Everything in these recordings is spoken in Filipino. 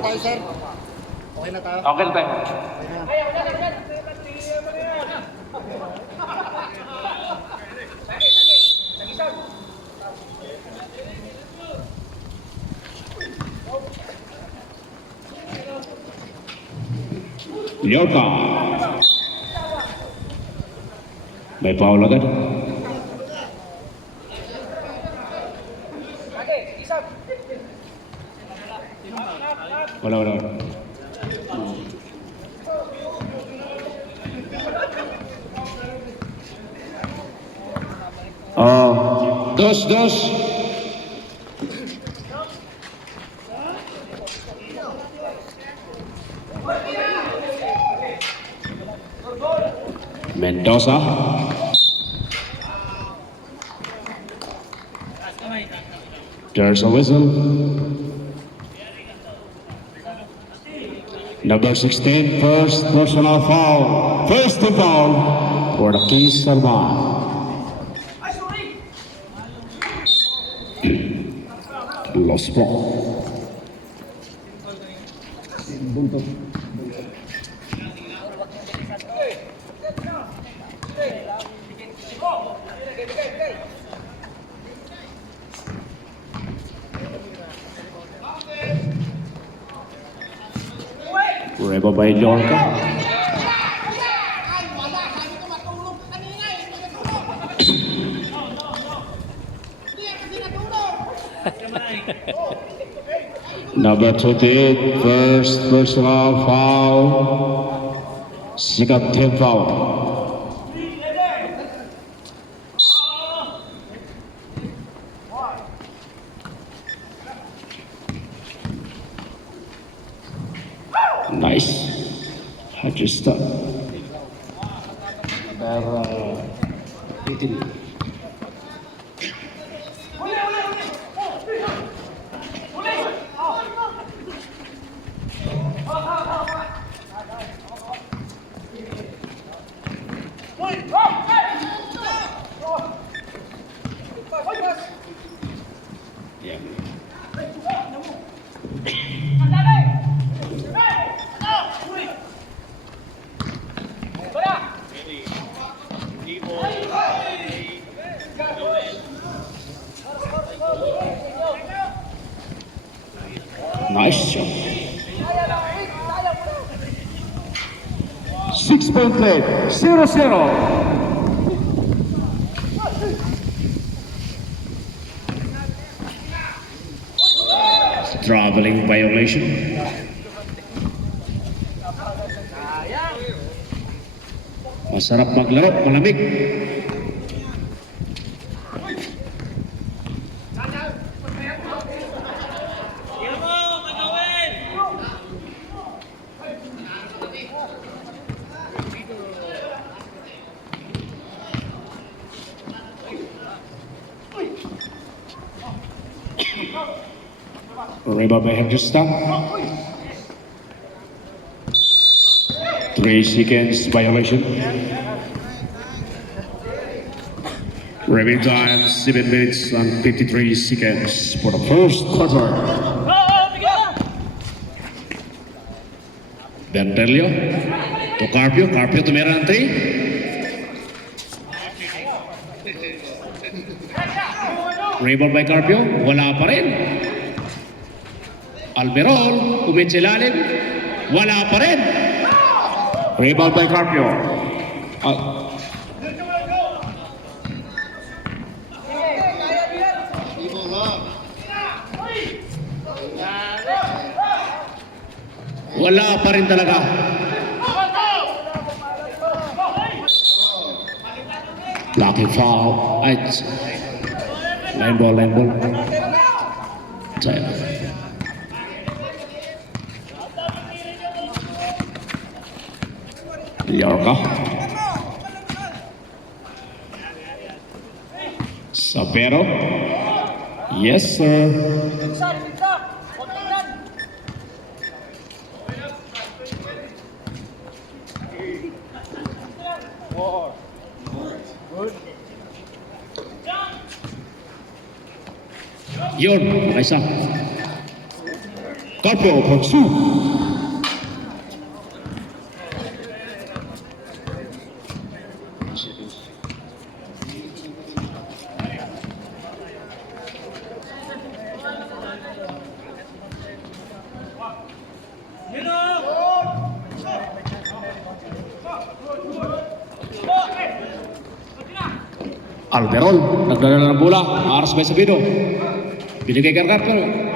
na tayo, sir. Okay na tayo. Okay na tayo. Yorka. May foul agad. Wala. Dos. Mendoza. There's a whistle. Number 16, first personal foul. First foul for the Kings Salman. Lost ball. Reba by Yorka. Number 28, first personal foul. She got 10 foul. Nice. I just stopped. Yeah. Nice shot. 6-point lead, 0-0. Traveling violation. Masarap maglaro, malamig. Reba by Henderson. 3 seconds violation. Reviewing time 7 minutes and 53 seconds for the first quarter. Bentelio to Carpio. Carpio tumira ng 3. Rebound by Carpio. Wala pa rin. Alberol, umitsilalim, wala pa rin. Rebound by Carpio. Wala pa rin talaga. Blocking foul. Line ball. Sayang. Yorka. Sapero. Yes, sir. Yun, isa. Carpio for 2. Alberol, nagdala ng bola, aras by Sabino. Binigay kay Carter.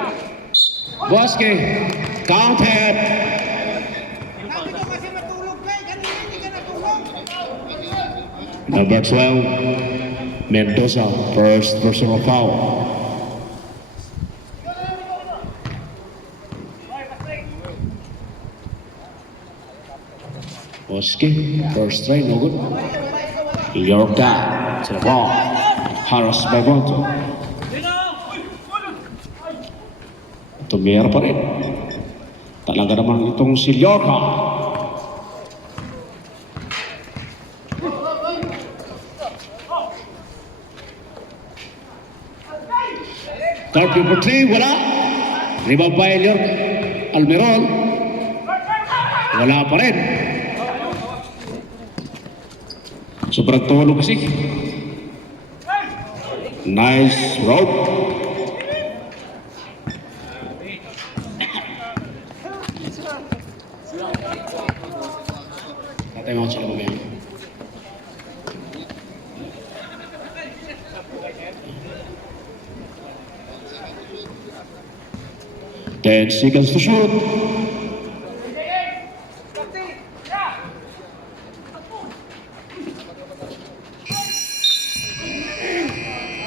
Bosque, counted. Number 12, Mendoza, first personal foul. Bosque, first try, no good. Yorka, to the ball. Harris by Bonto. Tumira pa rin. Talaga naman itong si Yorka. Third for 3, wala. Rebound by Yorka. Almiron. Wala pa rin. Sobrang tulog kasi. Nice rope. Tatay mo sila mamaya. Ten seconds to shoot.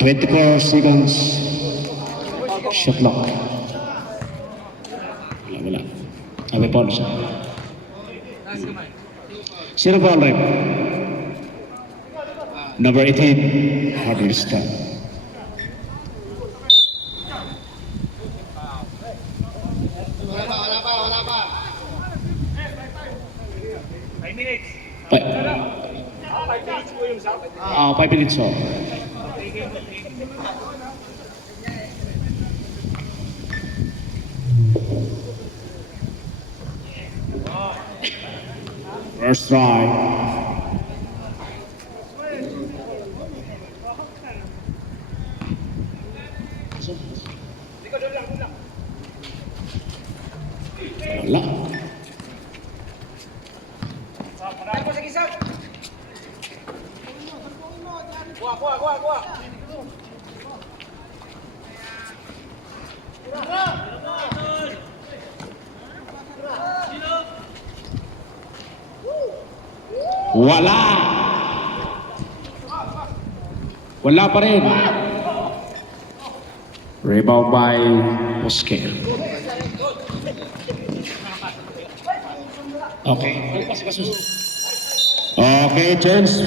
24 seconds. Shot clock. Wala. Sabi pa siya. Sino foul rep? Number 18, Hardly Step. Wala pa. 5 minutes. 5 minutes po yung south. 5 minutes off. First try. Wala. Kuha. Wala pa rin. Rebound by Bosque. Okay. Okay, chance.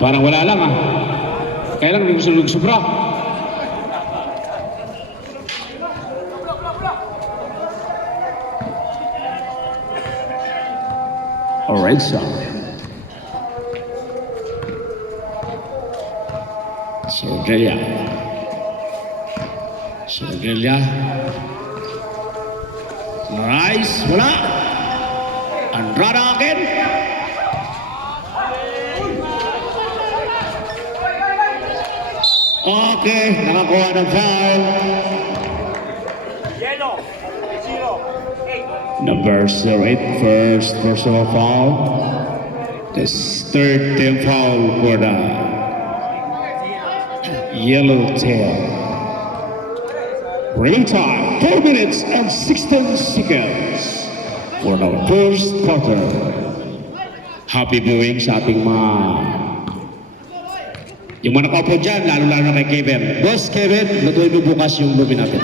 Parang wala lang ah. Kaya lang hindi mo sobra. Orenza. Sergelia. Nice. Wala. Andrada again. Okay, nakakuha ng foul. Yellow. 0. 8. Number 08, first personal foul. The third team foul for the Yellow Tail. Real time, 4 minutes and 16 seconds for the first quarter. Happy viewing sa ating mga yung mga nakaupo dyan, lalo-lalo na kay Kevin. Boss Kevin, lutuin mo bukas yung lubi natin.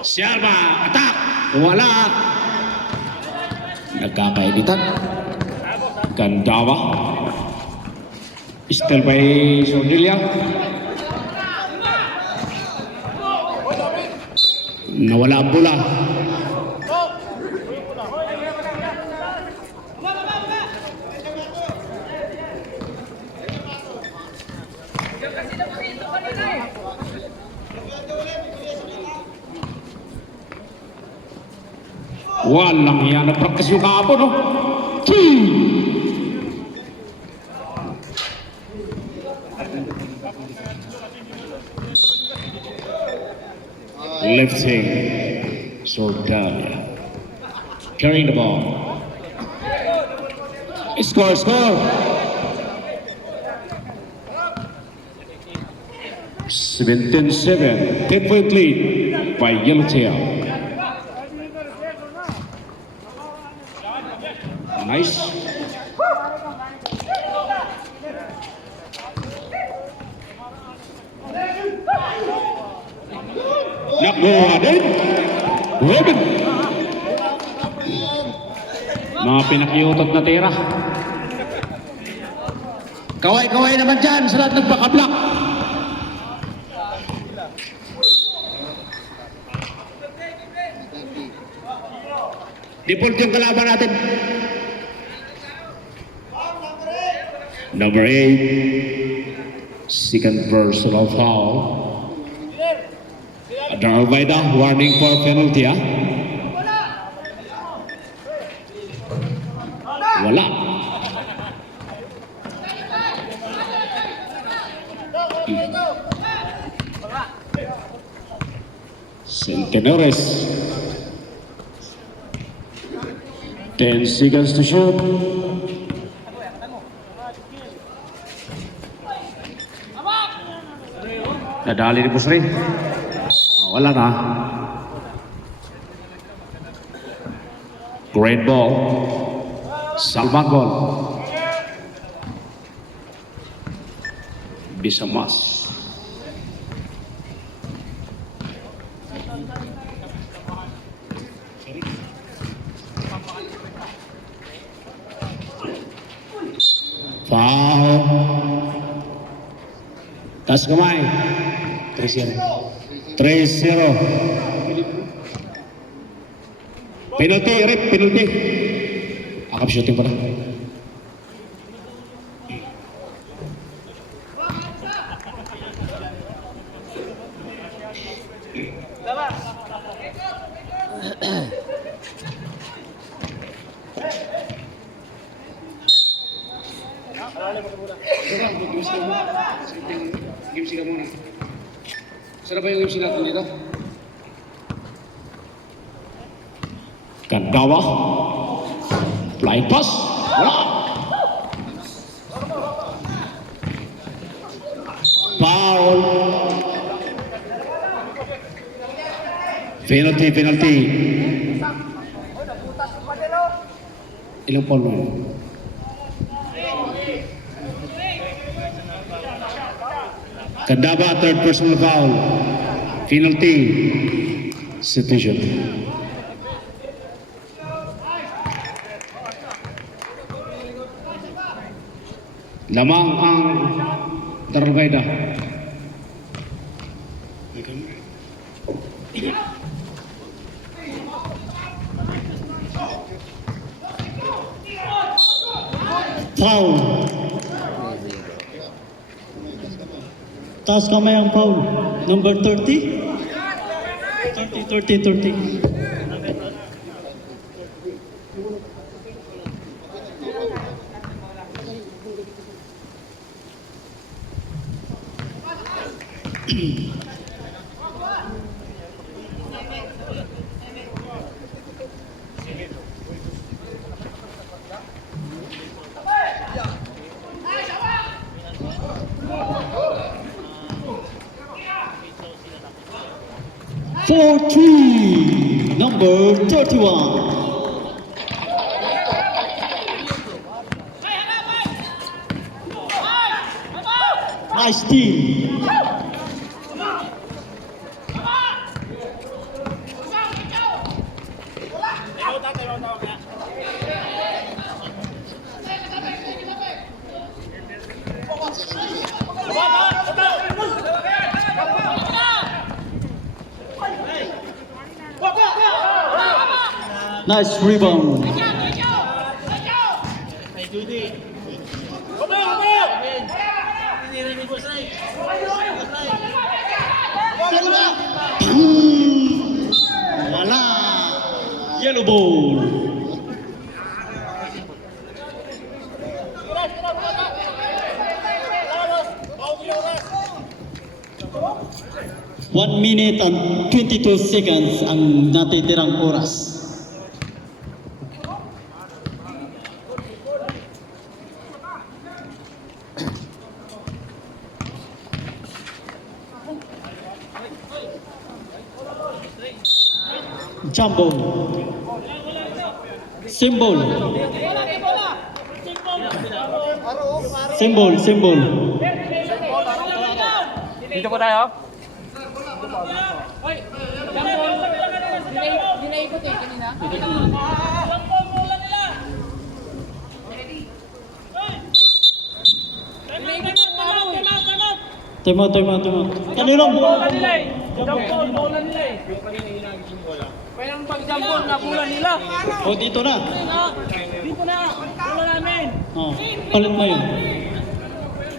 Si Arma, attack! Wala! Nagkakainitan. Kandawa. Still by Sordilia. Nawala ang bola. Walang yan. Nag-practice yung kahapon, no? Lifting. Sordalia. Carrying the ball. Score. 17-7. 10-point lead by Yellowtail. Nice. Nakuha din. Robin. Mga pinakiutot na tira. Kaway-kaway naman dyan sa lahat nagpaka-block. Default yung kalaban natin. Number 8. Second personal foul. Darvaida, warning for penalty, ha? Wala. Centenores. 10 seconds to shoot. Nadali ni Pusri. Wala na. Great ball. Salmangol. Bisa mas. Foul. Tas kamay. 3-0. Penalty, Rip, penalty. Akap shooting pala. Game sila muna. Sarap ba yung game sila dito? Kandawa. Flying pass. Wala. Foul. Penalty. Ilang foul mo? Kandawa, third personal foul. Penalty. Situation. Lamang ang Darvaida. Foul. Taas kamay ang foul. Number 30. 30. 4-3, number 31. Nice team. Nice rebound. Wala. Yellow ball. One minute and 22 seconds ang natitirang oras. Jump ball. Symbol. Symbol. Dito po tayo. Dinaikot eh kanina. Tama. Kaninong Bola nila eh. Jampol, bola nila eh. Kailang pag-jampol na bola nila. O dito na. Dito na. Bola namin. Oh, palit mo yun.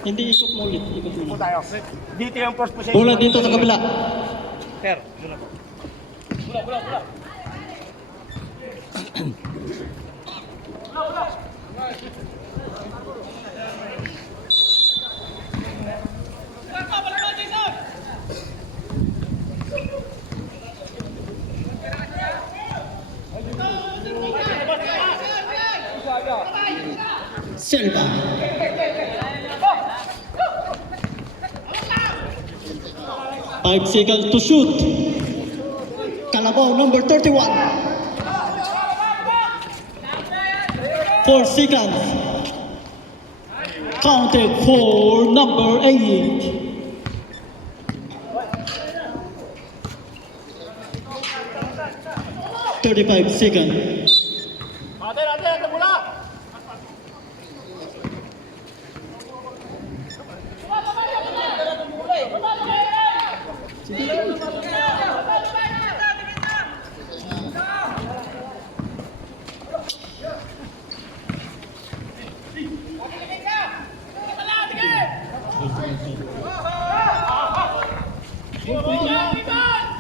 Hindi ikot mo ulit. Ikot mo ulit. Tayo. Dito yung first position. Bola dito sa kabila. Sir, bola po. Bola. Silva. Five seconds to shoot. Kalabaw number 31. 4 seconds. Counted for number 8. $35 seconds. Ate, bola.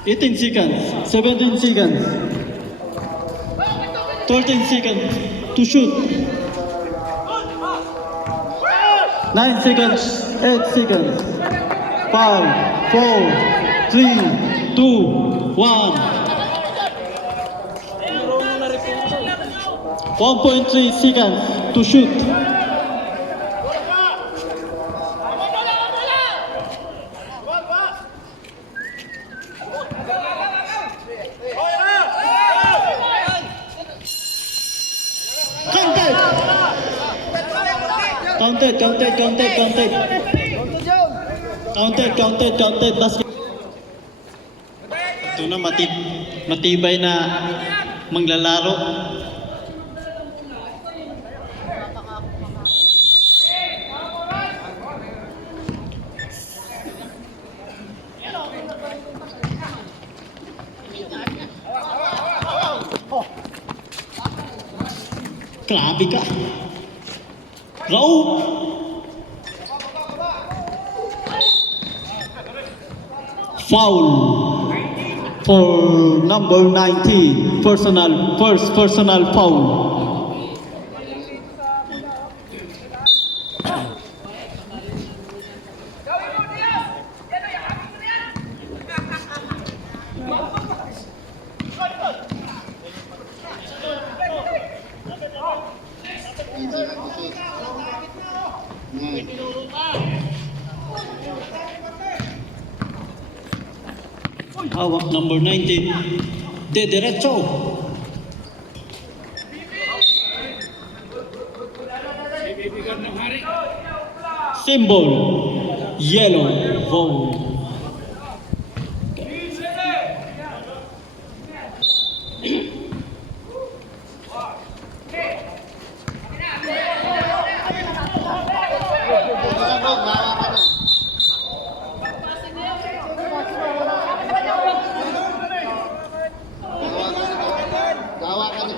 $18 seconds, 17 seconds, 13 seconds to shoot. 9 seconds, 8 seconds, 5, 4, 3, 2, 1. 1.3 seconds to shoot. Counted. Basket. Ito na matibay na manglalaro. Grabe ka. Raul. Foul for number 19. First personal foul. Hawak number 19. De derecho. Symbol. Yellow. Foul. Gawa ka ni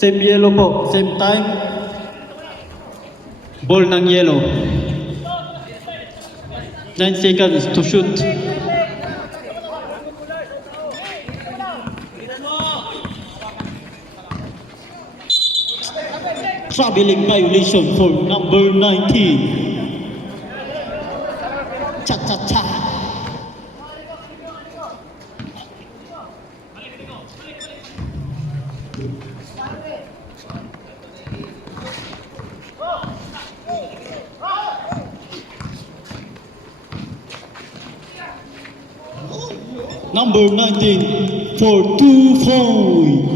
Same yellow po. Same time. Ball ng yellow. 9 seconds to shoot. Traveling violation for number 19. Cha-cha-cha. Number 19 for 2 points.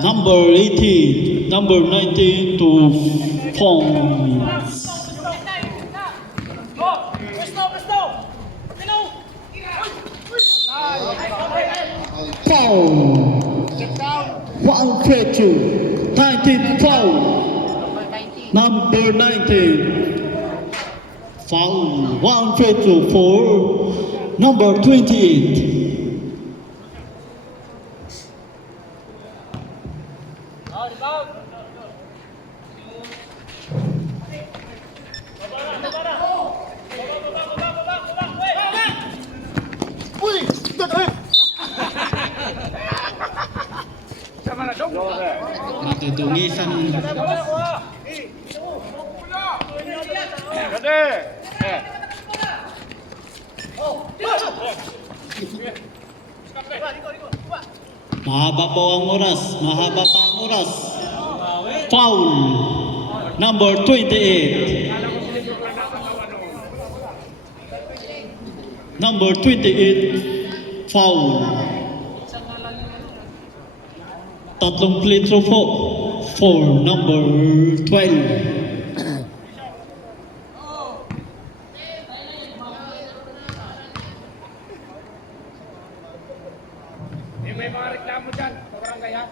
Number 18, number 19 to points. Foul. Get down. 1-2, 19 foul. Number 19. Foul. 1-2 for number 28. Natudungisan. Mahaba po ang oras. Mahaba pa ang oras. Foul. Number 28. Number 28. Foul. Tatlong free throw po for number 12. May mga reklamo dyan, barangay ha.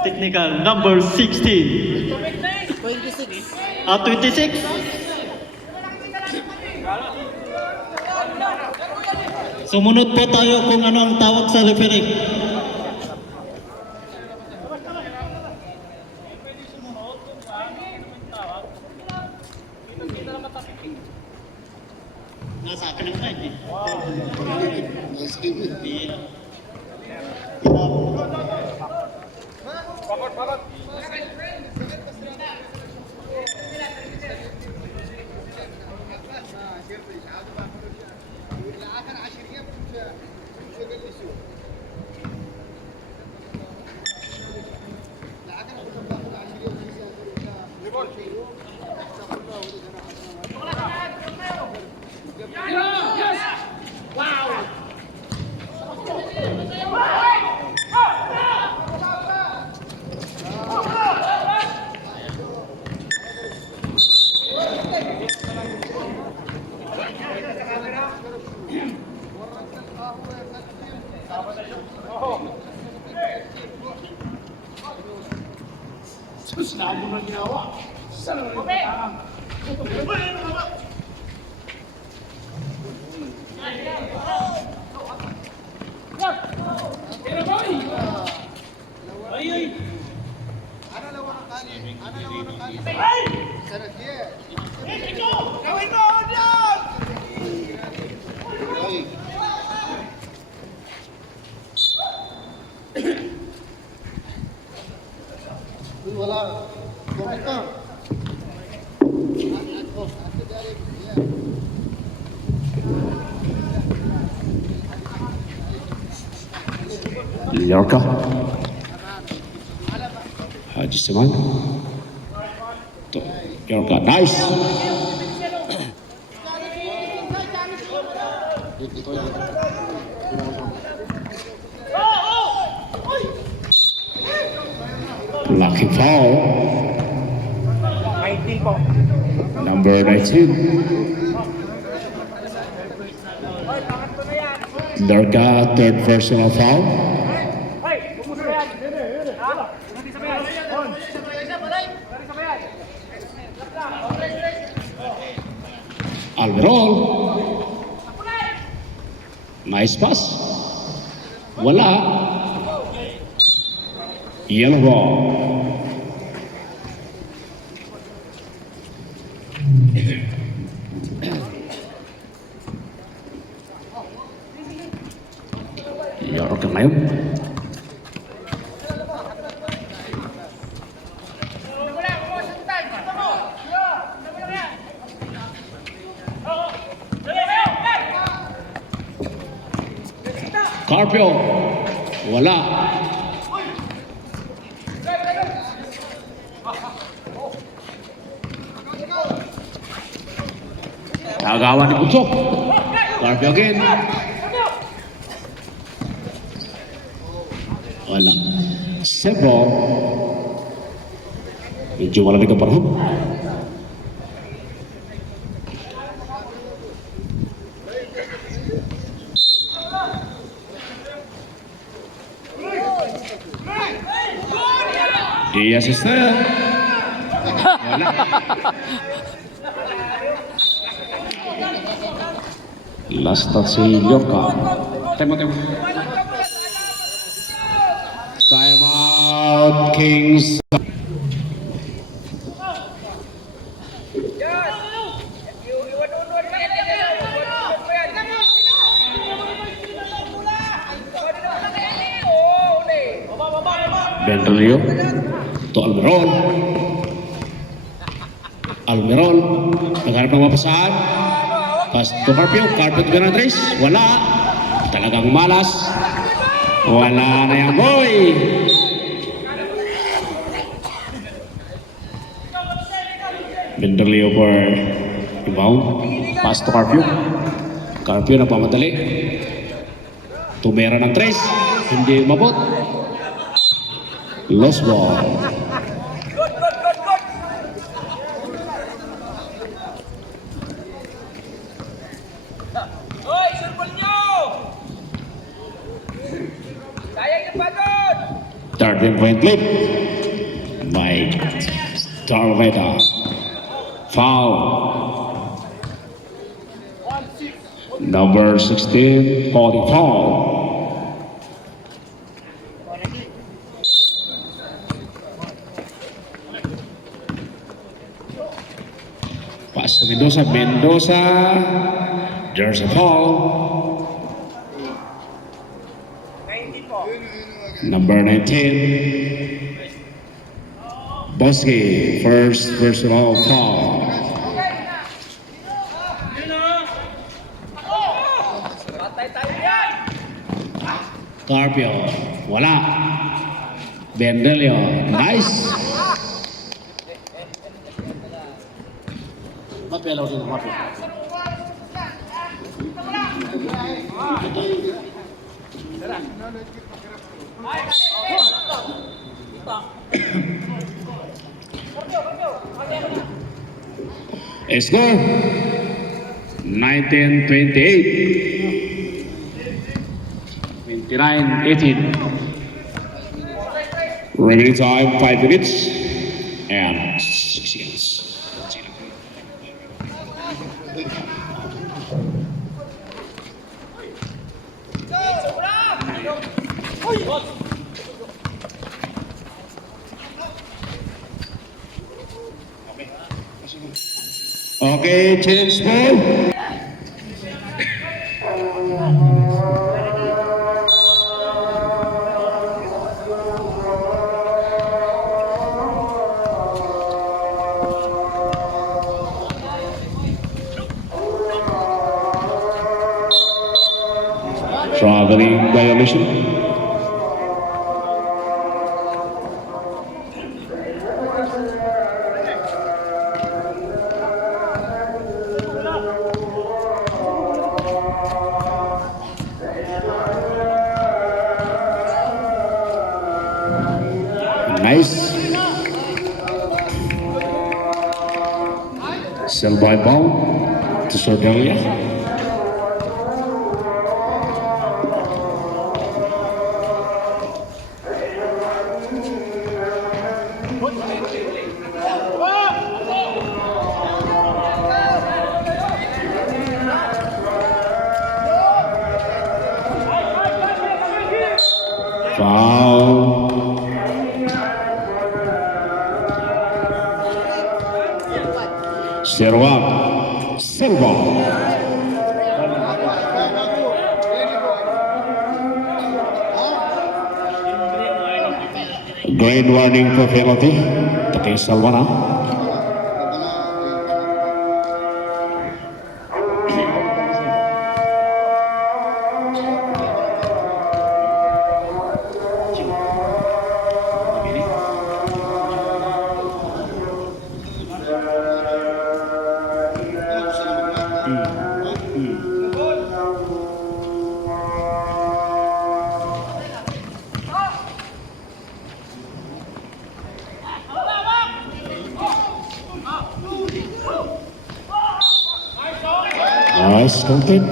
Technical number 16. 26. 26. Sumunod po tayo kung ano ang tawag sa referee. Nasa akin ang mic eh. Yeah. Sinabi mo na ginawa. Wala. Komento. Yorka. Haji Saman. Yorka, nice. Lucky foul. 19 po. Number 19. Lorca, third personal foul. Hey, kumusta ba yan? Nanti sa bayan. Almirol. Nice pass. Wala. Yellow ball. Yorka ngayon. Carpio. Wala. Nagawa ni Putsok. Carpio again. Wala. Sebo. Medyo malamig ang panahon. Diaz está. Wala. Last touch si Yorka. Time out, Kings. Bendelio to Almirol. Almirol nagharap ng mapasahan. Pass to Carpio. Carpio to Bernadres. Wala. Talagang malas. Wala na yan, boy. Bendelio for rebound. Pass to Carpio. Carpio nagpamadali. Tumera ng tres. Hindi umabot. Lost ball. Hoy, serpol nyo! Sayang na pagod! 13-point lead. Mike Tarveda. Foul. Number 16 calling foul. Pass to Mendoza. Mendoza. There's a foul. 19 po. Number 19. Bosque. First personal foul. Patay tayo yan! Carpio. Wala. Bendelio. Nice. Mapelaw din ang Carpio. Score 19-28. 29-18. Remaining time 5 minutes and 6 seconds. Okay, change ball. Traveling violation. Nice. Silva ball to Sordelia. Foul. Silva. Green warning for penalty. Pakai Silva na. Nice, counted.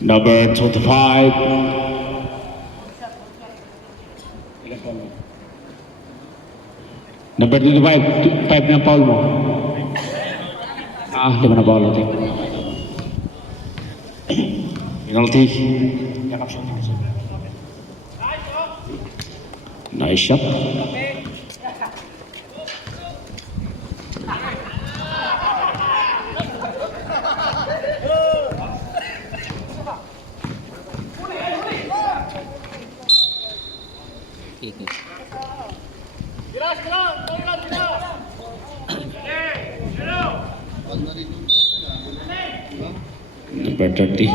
Number 25. Number 25, 5 na foul mo. Di ba na foul natin? Penalty. Nice shot. Number 30.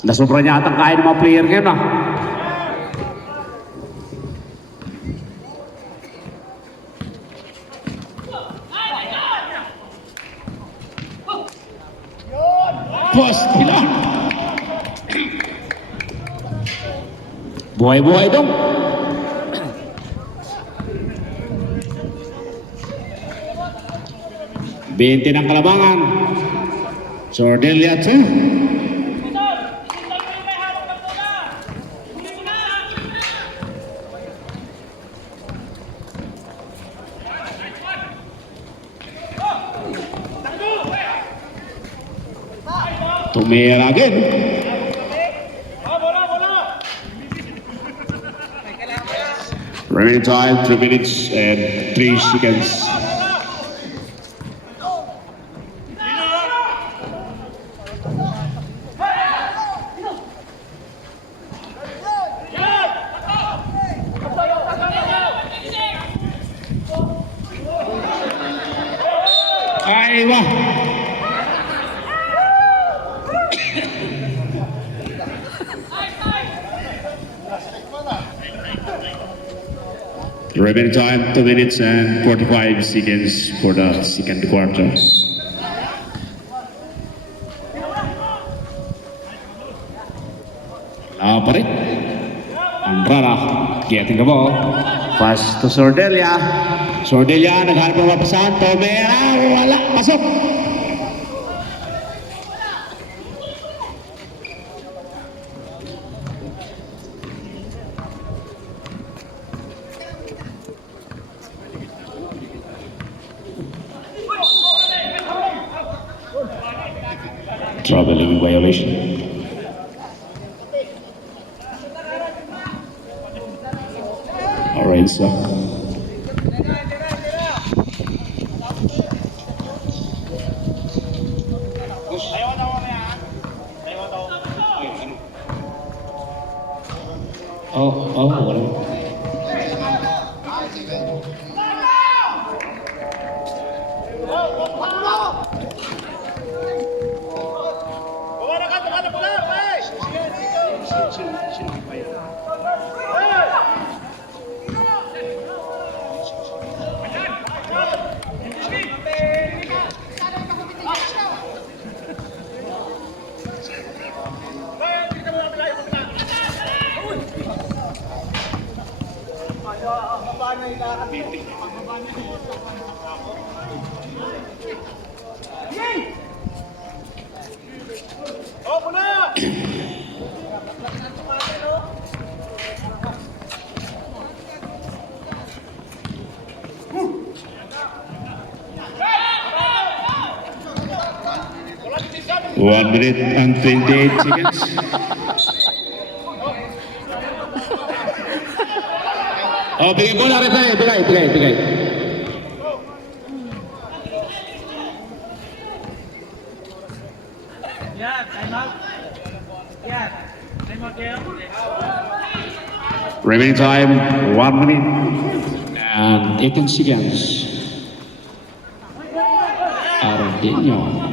Nasobra niya atang kain ng mga player ngayon ah. Pastila. Buhay-buhay dong. Binti ng Kalabangan. Sordelia 2. Tumira again. Remaining time 3 minutes and 3 seconds. Ay, wah. Remaining time 2 minutes and 45 seconds for the second quarter. Parit. Andrada getting the ball. Pass to Sordelia. Sordelia naghanap ng mapasahan. Tomera. Wala. Pasok. Traveling violation. Alright, so. Wala. 1 minute and 28 seconds. Oh, bigay bola, referee. Bigay. Yan, time out. Yan. Time out kayo. Remaining time, 1 minute and 18 seconds. Argentinho.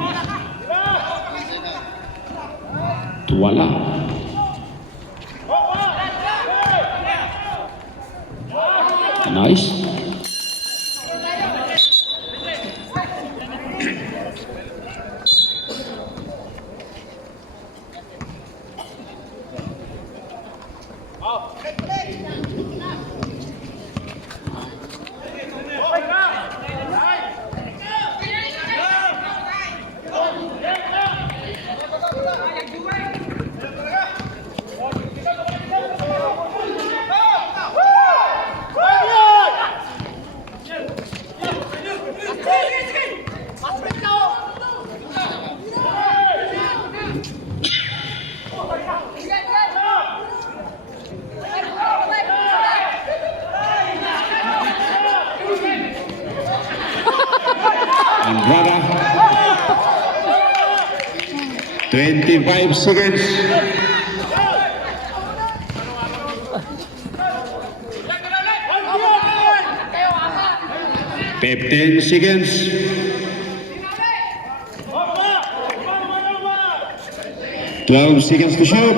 Wala. Nice. Andrada. 25 seconds. Fifteen seconds. 12 seconds to shoot.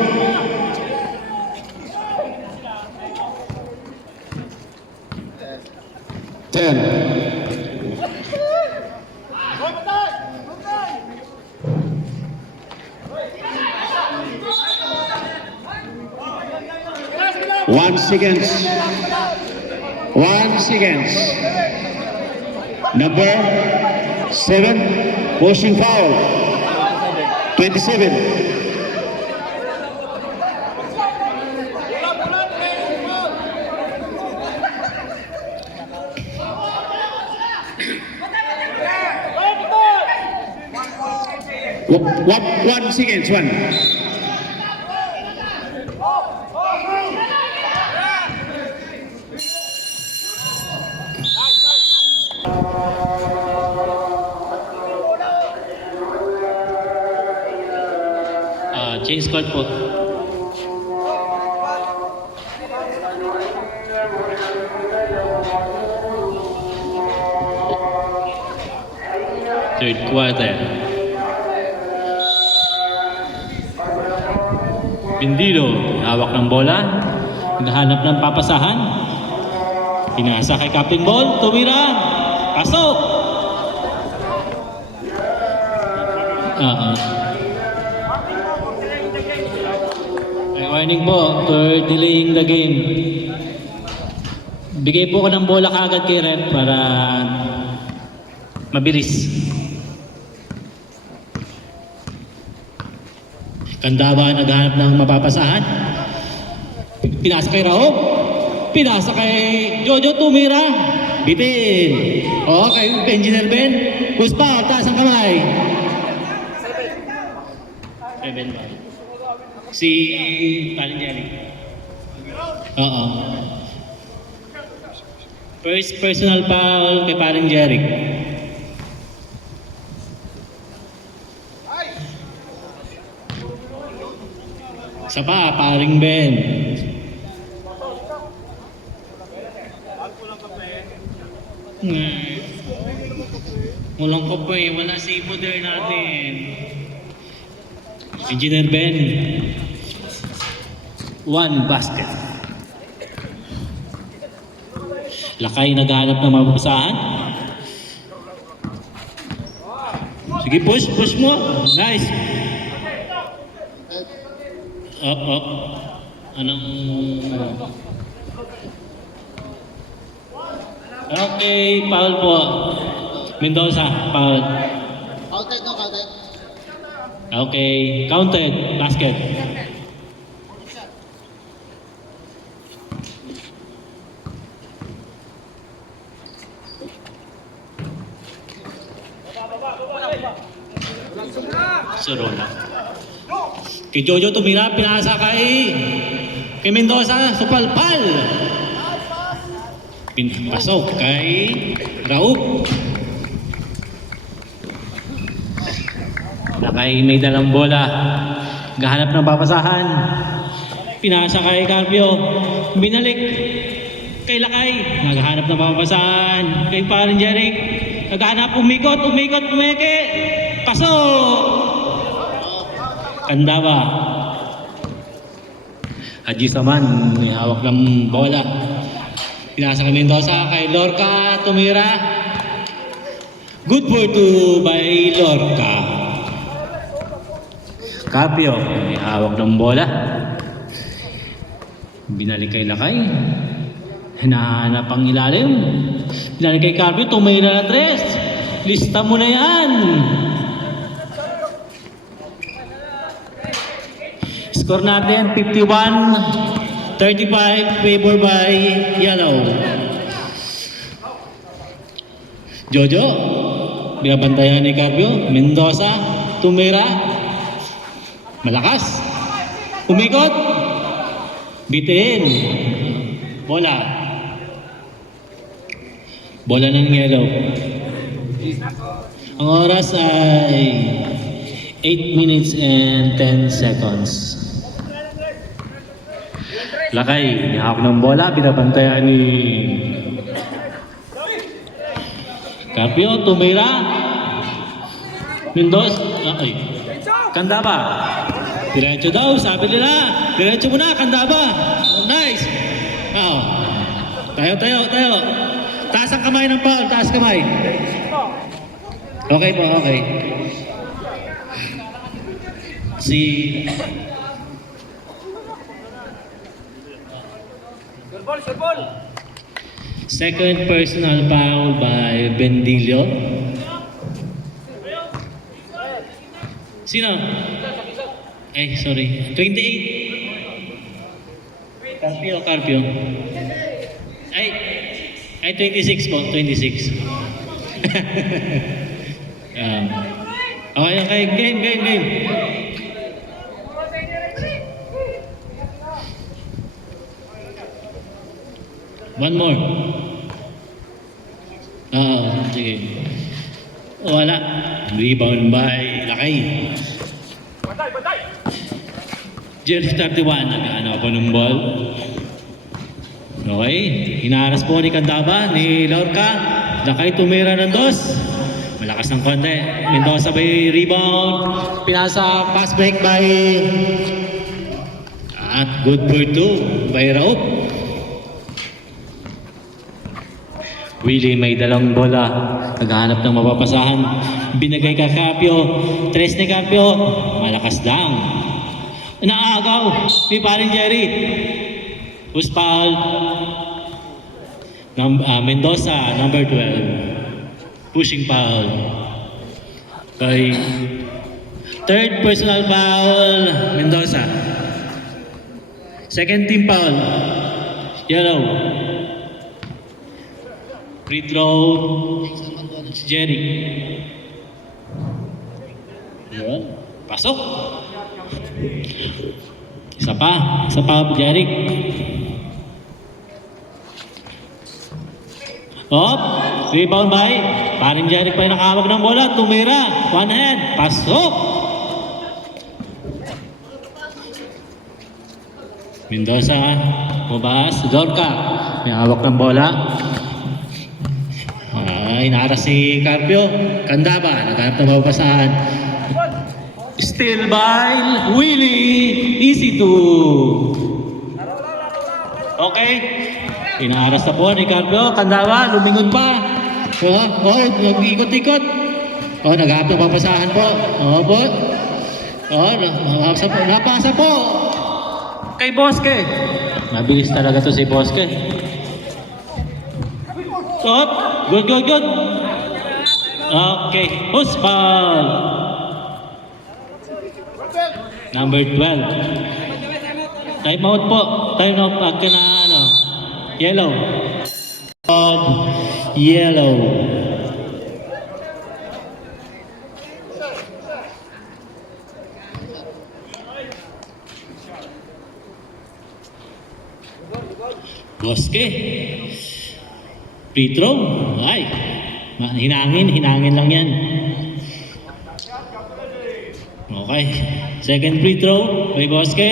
10. One seconds. Number 7, pushing foul. 27. One seconds, one. Change squad po. Third quarter. Bindido, hawak ng bola, naghahanap ng papasahan. Pinasa kay Captain Ball, tumira, pasok! Warning po for delaying the game. Bigay po ko ng bola kaagad kay Rep para mabilis. Kandaba naghahanap ng mapapasahan. Pinasa kay Raob. Pinasa kay Jojo, tumira. Bitin. Okay, Engineer Ben. Kuspa, taas ang kamay. 7 ba? Si Paling Jeric. Oo. First personal foul kay Paling Jeric. Isa pa, Paring Ben. Walang kape, wala si Ipoder natin. Engineer Ben. 1 basket. Lakay naghahanap ng mapapasahan. Sige, push mo. Nice. Up. Anong Okay, foul po. Mendoza, foul. Counted, no, counted. Okay, counted. Basket. Sorola. Kay Jojo tumira, pinasa kay Mendoza, supalpal. Pinapasok kay Raoub. Lakay may dalang bola. Gahanap ng papasahan. Pinasa kay Carpio. Binalik kay Lakay. Naghahanap ng papasahan. Kay Parin Jeric. Naghahanap, umikot, umeke. Pasok! Kandaba. Haji Saman, may hawak ng bola. Pinasa kay Mendoza, kay Lorca, tumira. Good for two by Lorca. Carpio, may hawak ng bola. Binalik kay Lakay. Hinahanap ang ilalim. Binalik kay Carpio, tumira na tres. Lista mo na yan. Score natin 51-35, favor by Yellow. Jojo, binabantayan ni Carpio. Mendoza, tumira. Malakas. Umikot. Bitin. Bola. Bola ng Yellow. Ang oras ay 8 minutes and 10 seconds. Lakay, nihawak ng bola, binabantayan ni Carpio, tumira. Mendoza, Kandaba. Diretso daw, sabi nila. Diretso muna, Kandaba. Nice. Oh. Tayo. Taas ang kamay ng foul, taas kamay. Okay po, okay. Second personal foul by Bendilio. Sino? Ay, sorry. 28. Carpio. Ay, 26 po. 26. Okay. Game. One more. Sige. Wala. Rebound by Lakay. Jeff 31, nag-ano ako ng ball. Okay. Hinaras po ni Kandaba, ni Lorca. Lakay tumira ng dos. Malakas ng konti. Mendoza by rebound. Pinasa pass break by at good for two by Raoub. Willie may dalang bola. Naghahanap ng mapapasahan. Binagay kay Carpio. Tres ni Carpio. Malakas lang. Naagaw ni Parin Jerry. Who's foul? Mendoza, number 12. Pushing foul. By third personal foul, Mendoza. Second team foul, Yellow. Free throw, Jerry. Yun. Pasok. Isa pa, Jerry. Rebound by Parin Jerry pa yung nakahawak ng bola. Tumira, one hand, pasok. Mendoza, mabas, Lorca, may hawak ng bola. Inaras si Carpio. Kandaba, naghanap ng mapapasahan. Still by Willie. Easy to. Okay. Inaras na po ni Carpio. Kandaba, lumingon pa. Nag-ikot-ikot. Naghanap ng mapapasahan po. Napasa po. Kay Bosque. Mabilis talaga to si Bosque. Up. Good, good, good. Okay. Who's foul? Number 12. Time out po. Time out pagka na ano. Yellow. Yellow. Boske. Free throw. Ay. Hinangin lang yan. Okay. Second free throw. Kay Boske.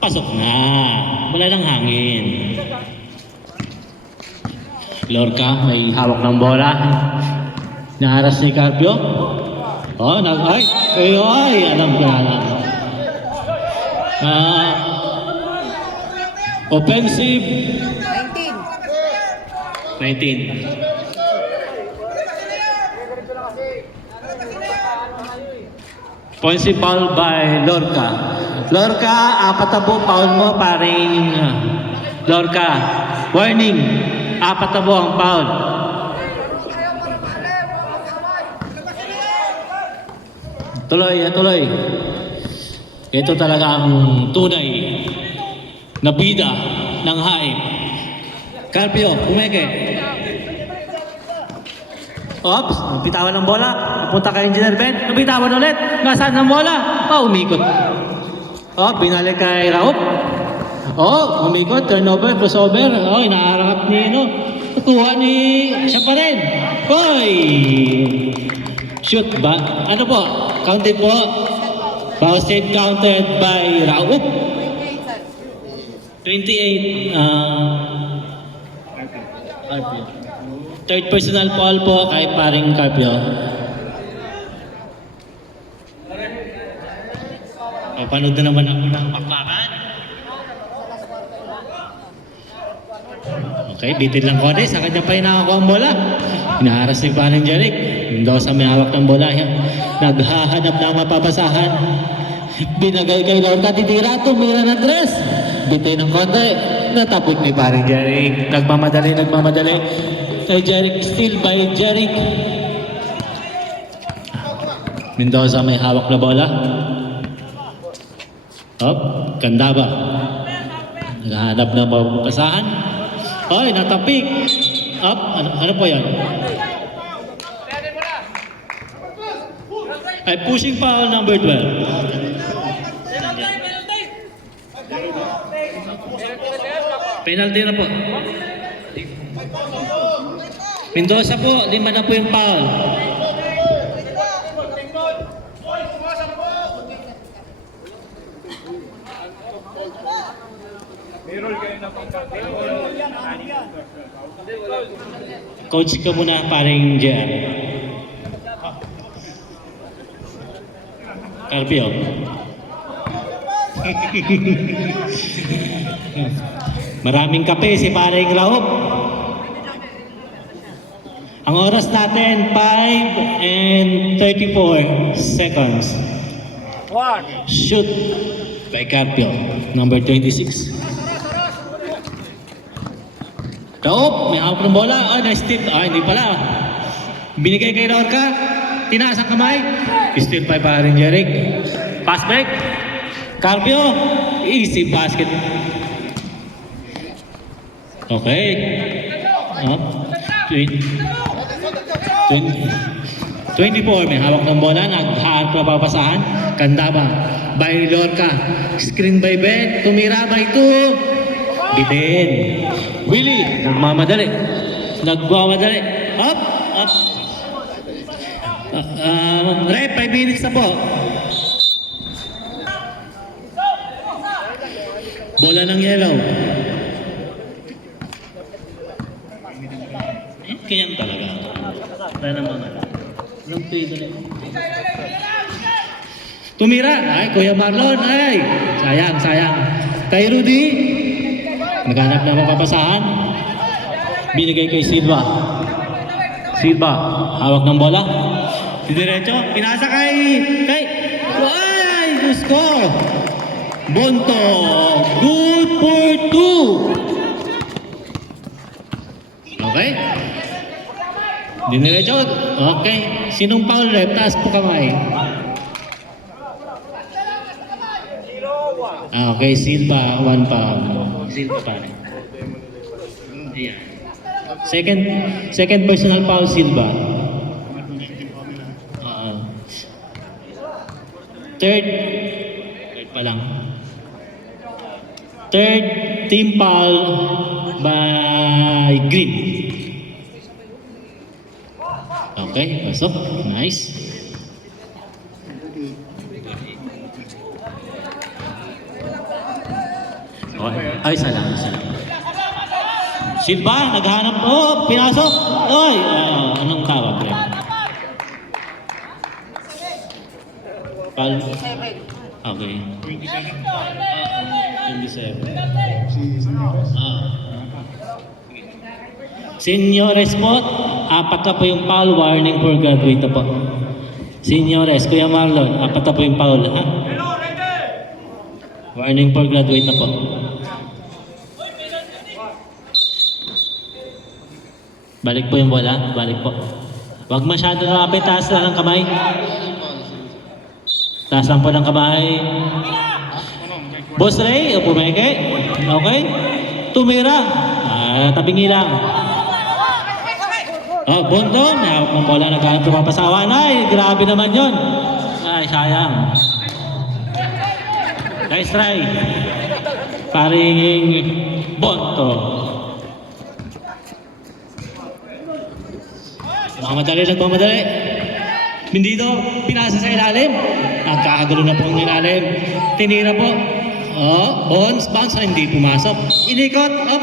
Pasok na. Wala nang hangin. Lorca, may hawak ng bola. Naharas ni Carpio. Oh, ay, alam ko na. Offensive. 19. Offensive foul by Lorca. Lorca, apat na po foul mo, paring Lorca. Warning, apat na po ang foul. Tuloy. Ito talaga ang tunay na bida ng haib. Carpio, umeke. Ops, nabitawan ng bola. Napunta kay Engineer Ben. Nabitawan ulit. Nasaan ang bola? Umikot. Binalik kay Raup. Umikot. Turnover, crossover. Inaharap ni Kuha ni siya pa rin. Shoot ba? Ano po? Counted po. Foul save counted by Raup. 28. Carpio. Third personal foul po kay paring Carpio. Panood na naman ako ng pakpakan. Okay, bitin lang konti. Sa kanya pa nakakuha ang bola. Hinaharas ni paring Jeric. Mendoza may hawak ng bola. Naghahanap ng mapapasahan. Binagay kay Lorca. Titira. Tumira ng tres. Bitin ng konti. Natapot ni paring Jeric. Nagmamadali. Jeric still by Jeric. Mendoza may hawak na bola. Candaba. Naghahanap ng mapapasahan. Natapik. Ano po yan? Ay, pushing foul number 12. Penalty na po. Mendoza po, 5 na po yung foul. Coach ka muna, paring JR. Carpio. Maraming kape si paring Raup. Ang oras natin, 5:34. Shoot by Carpio, number 26. Raup, may hawak ng bola. Na-steal. Hindi pala. Binigay kay Lorca. Tinaas ang kamay. Steal by paring Jeric. Pass back. Carpio. Easy basket. Okay. 24. May hawak ng bola. Naghaharap na papasahan. Candaba by Lorca. Screen by Ben. Tumira by 2. Bitin. Willie. Nagmamadali. Up. Rep, 5 minutes na po. Bola ng yellow. Ganyan talaga. Wala naman. Anong tuyo na yun? Tumira. Kuya Marlon. Sayang. Kay Rudy. Naghanap na mapapasahan. Binigay kay Silva. Hawak ng bola. Diretso. Pinasa kay to score. Bonto. Good for 2. Diniretso. Okay. Sinong foul rep? Taas po kamay. Okay, Silva, 1 foul. Silva pa rin. Ayan. Second personal foul, Silva. Third pa lang. Third team foul by Green. Okay, pasok. Nice. Okay. Ay, isa lang. Silva, naghanap. Oh, pinasok. Oy, anong tawag yan? Pal. Okay. 27. Senyores po, 4 na po yung foul, warning for graduate na po. Senyores, Kuya Marlon, 4 na po yung foul, ha? Warning for graduate na po. Balik po yung bola, balik po. Huwag masyado lumapit, taas lang ang kamay. Taas lang po ng kamay. Boss Ray, upo meke. Okay. Tumira. Tabingi lang. Oh, Bondon. Hawak ng bola, naghanap tumapasawan. Ay, grabe naman yun. Ay, sayang. Nice try. Paring Bonto. Nagmamadali. Mindito, pinasa sa ilalim. Nagkakagulo na po ang ilalim. Tinira po. Oh, bounce, hindi pumasok. Inikot, up.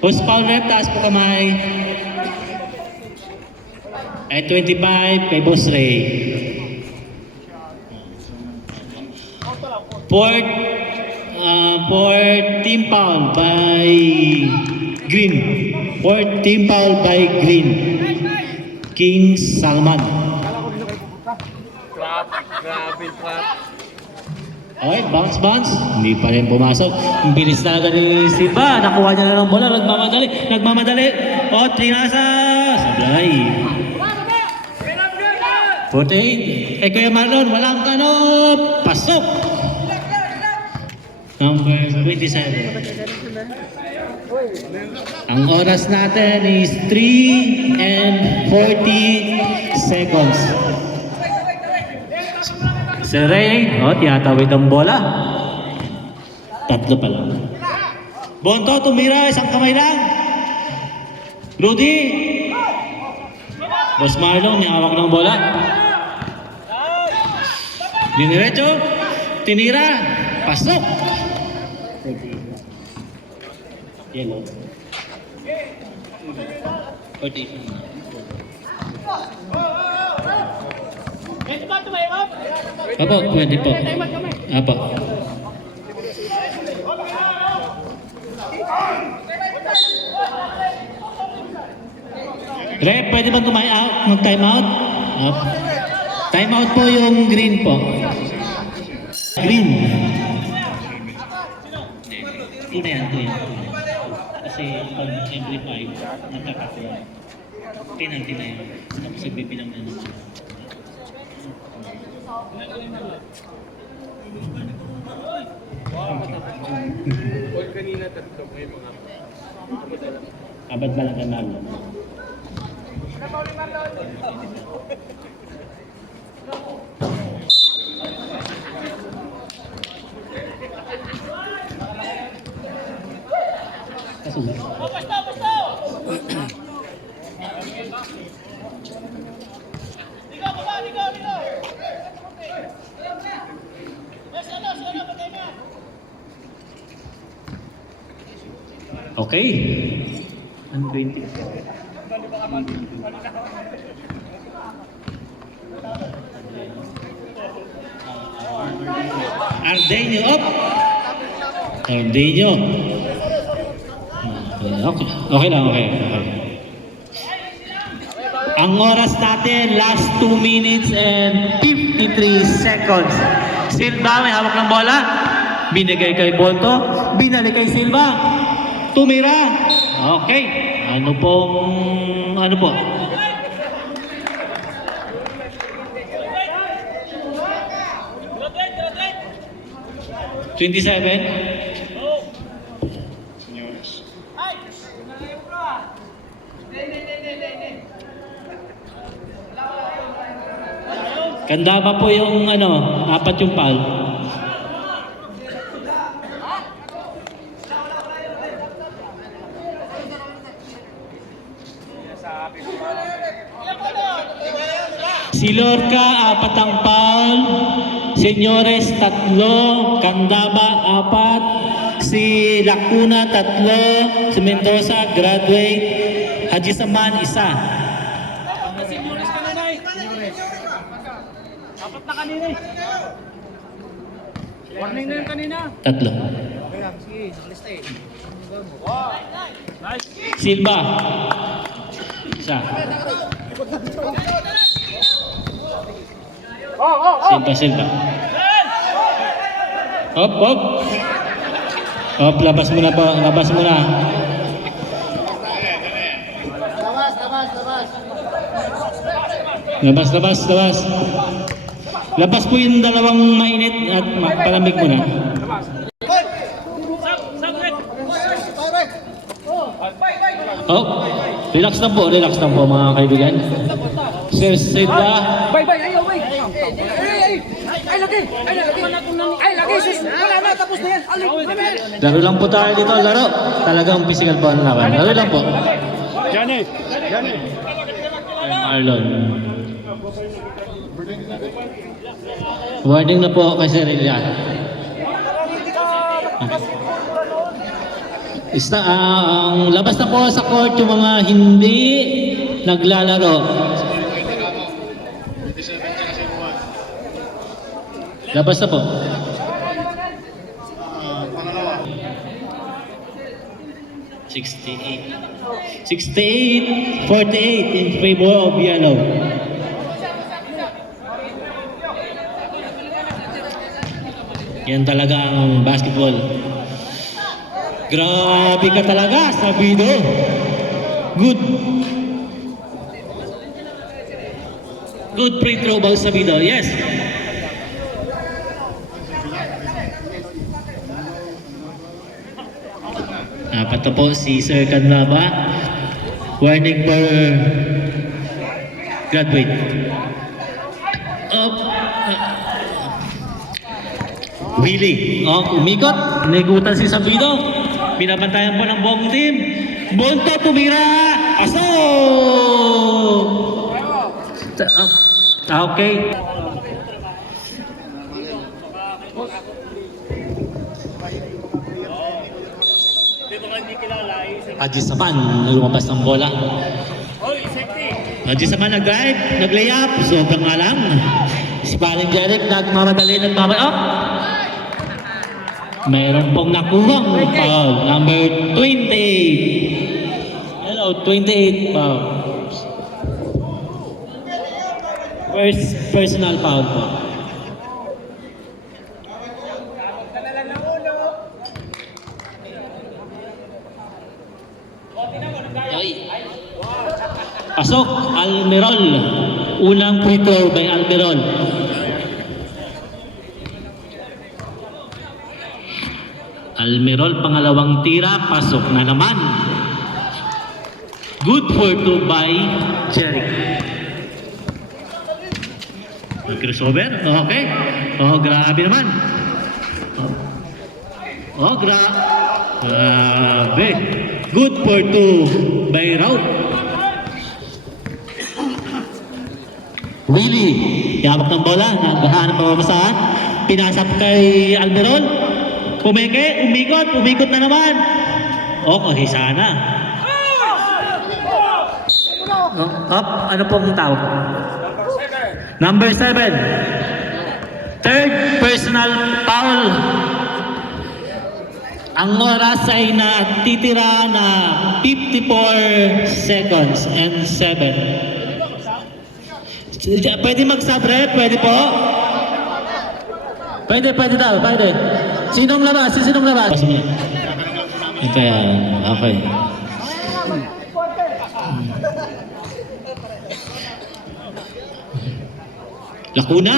Post foul rep, taas po kamay. Ay 25 kay Boss Ray. Fourth team foul by Green. Fourth team foul by Green. King Salman. Grabe. Okay, bounce. Hindi pa rin pumasok. Ang bilis talaga ni Silva. Nakuha niya na ng bola. Nagmamadali. O, trinasa. Sablay. 48. Kuya Marlon, walang tanong. Pasok. Number 27. Ang oras natin is 3 and 40 seconds. Si Ray, tinatawid ang bola. 3 pa lang. Bonto, tumira, isang kamay lang. Rudy. Boss Marlon, may hawak ng bola. Diniretso, tinira, pasok. Yellow. 40. Apo, pwede po. Apo. Rep, pwede bang mag-time out? Time out po yung green po. Green. Ito yan. Kasi pag every 5, nagkakakuha. Penalty na yun. Tapos nagbibilang na yun. Kanina 3 may mga Abad ba lang ka Marlon? Kasunod. Okay. Ano 20? Ardenio up. Ardenio. Okay lang. Ang oras natin, last 2 minutes and 53 seconds. Silva, may hawak ng bola. Binigay kay Bonto. Binalik kay Silva. Tumira. Okay. Ano po? $27? Ganda pa po yung apat yung foul. Si Lorca, 4 ang foul. Senyores, 3. Candaba, 4. Si Lacuna, 3. Si Mendoza, graduate. Haji Saman, 1. Senyores kanina eh. Apat na kanina eh. Warning na yun kanina. 3. Nice. Silva. 1. Silva. Hop. Hop, labas muna po. Labas. Labas po yung dalawang mainit at palamig muna. Oh, relax lang po mga kaibigan. Sir Silva. Bay, ayaw, bay. Ay, lagi, sis. Wala na, tapos na yan. Laro lang po tayo dito, laro. Talagang physical po ang laban. Laro lang po. Johnny. Marlon. Warning na po kay Sir Elian. Ang labas na po sa court yung mga hindi naglalaro. Labas na po. $68, $48 in favor of yellow. Yan talaga ang basketball. Grabe ka talaga, Sabido. Good free throw ball, Sabido. Yes. Apat na po si Sir Canlaba. Warning for graduate. Up. Willie. Umikot. Nigutan si Sabido. Binabantayan po ng buong team. Bonto tumira. Aso! Okay. Haji Saman, lumabas ng bola. Haji Saman nag-drive, nag-layup, sobrang alam. Si Paling Jeric nagmamadali, nagmamayop. Mayroon pong nakuhang foul, number 28. Hello, 28 foul. First personal foul po. Pasok, Almirol. Unang free throw by Almirol. Almirol, pangalawang tira, pasok na naman. Good for 2 by Jeric. Crossover, okay. Oh, grabe naman. Oh, grabe. Good for 2 by Raut. Willie, yabak ng bola, naghahanap ng pamasahan. Pinasap kay Almirol. Umikot na naman. Okay, sana. Ano pong tawag? Number 7. Third personal foul. Ang oras ay natitira na 54 seconds and 7. Pwede mag-sub-rep? Pwede po? Pwede daw, pwede. Sinong labas? Ito yan, okay. Lacuna.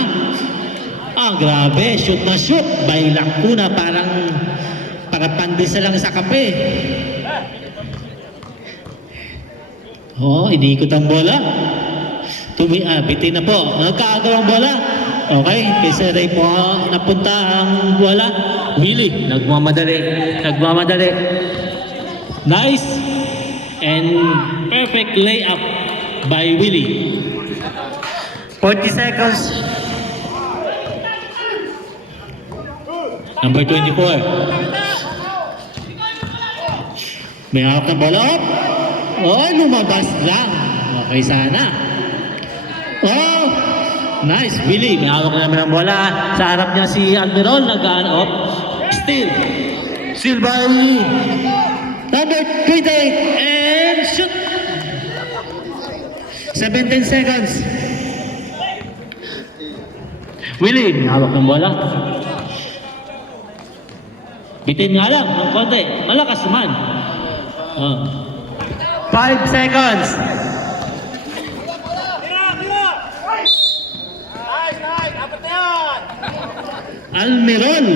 Ah, grabe. Shoot na shoot by Lacuna. Parang pandesa lang sa kape. Oh, iniikot ang bola. Bitin na po. Nagkaagaw ang bola. Okay, kay Sir Ray po napunta ang bola. Willie, nagmamadali. Nice and perfect layup by Willie. 40 seconds. Number 24. May hawak ng bola. Oh, lumabas lang. Okay sana. Oh, nice. Willie, may hawak na naman ng bola. Sa harap niya si Almiron. Nag-on-off. Steal by number 28. And shoot. 17 seconds. Willie, may hawak ng bola. Bitin nga lang, ng konti. Malakas naman. 5 seconds. Almiron,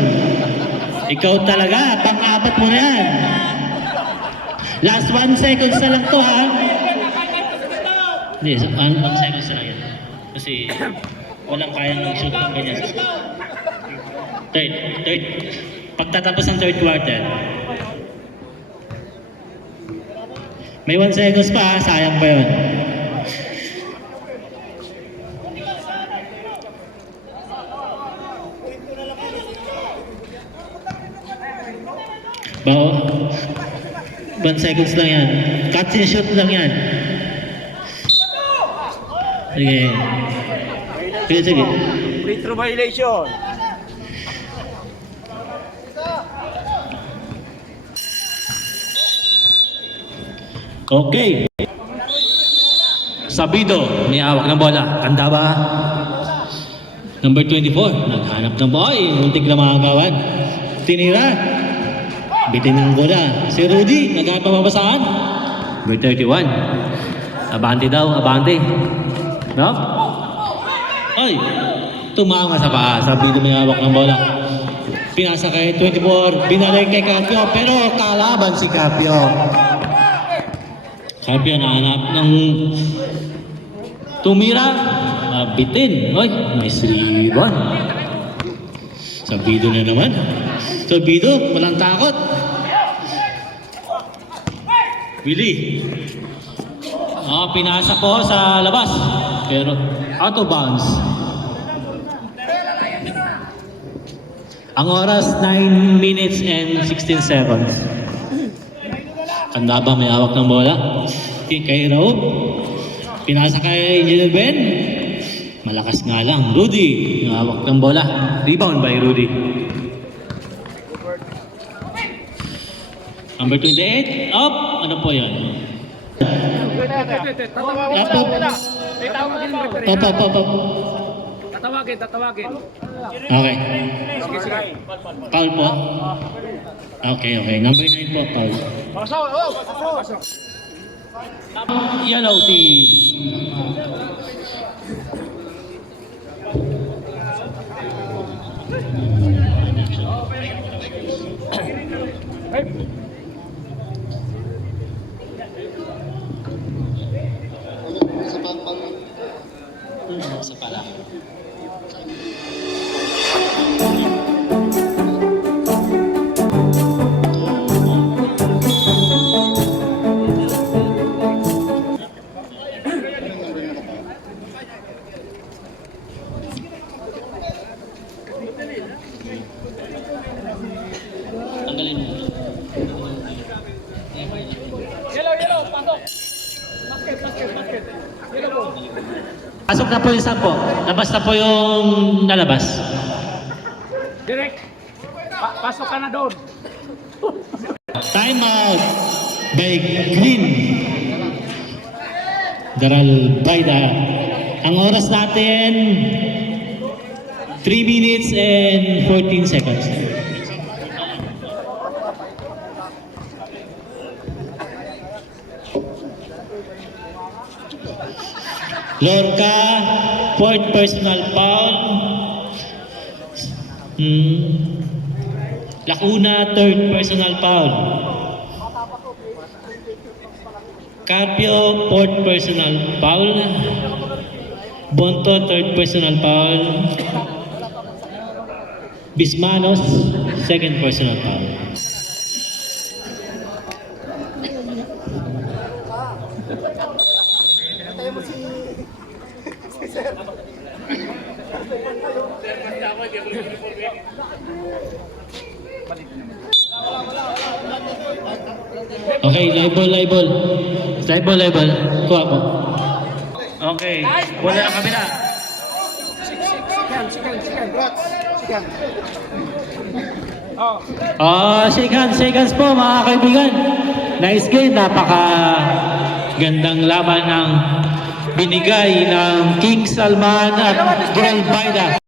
ikaw talaga, pang-apat mo na yan. Last 1 seconds na lang to, ha? Hindi, 1 seconds na lang yan. Kasi walang kayang mag-shoot ng ganyan. Third. Pagtatapos ng third quarter. May 1 seconds pa, sayang pa yun. Bawa, 1 seconds lang yan. Catch and shoot lang yan. Sige. Free throw violation. Okay. Sabido, may hawak ng bola. Kanda ba? Number 24, naghanap ng bola. Ay, muntik na makagawan. Tinira. Bitin ng bola. Si Rudy, naghanap ng mabasahan. Number 31. Abante daw, abante. No? Ay, tumama sa paa. Sabido, may hawak ng bola. Pinasa kay 24, binalik kay Capio, pero kalaban si Capio. Capio nahanap ng tumira, bitin. Oy, nice rebound. Sabido na naman. Sabido, walang takot. Willie. Pinasa po sa labas. Pero out of bounds. Ang oras, 9 minutes and 16 seconds. Kanda ba may hawak ng bola? Kay Raoub. Pinasa kay Engineer Ben. Malakas nga lang. Rudy, may hawak ng bola. Rebound by Rudy. Number 28. Up. Ano po yan? Tatawagin. Okay. Foul po. Okay. Number 9 po, foul. Pasok. Yellow team. Sa pangpang. Sa pala. Tanggalin mo. Yellow, pasok. Basket. Yellow. Pasok na po yung 10. Labas na po yung nalabas. Direct. Pasok ka na doon. Time out by Green. Daral Baida. Ang oras natin 3 minutes and 14 seconds. Lorca, fourth personal foul. Lacuna, third personal foul. Carpio, fourth personal foul. Bonto, third personal foul. Bismanos, second personal foul. Okay, live ball, live ball. Live ball, live ball. Kuha po. Okay, bola ng kabila. Shake hands po mga kaibigan. Nice game, napaka gandang laban ng binigay ng King Salman at Girl Baida.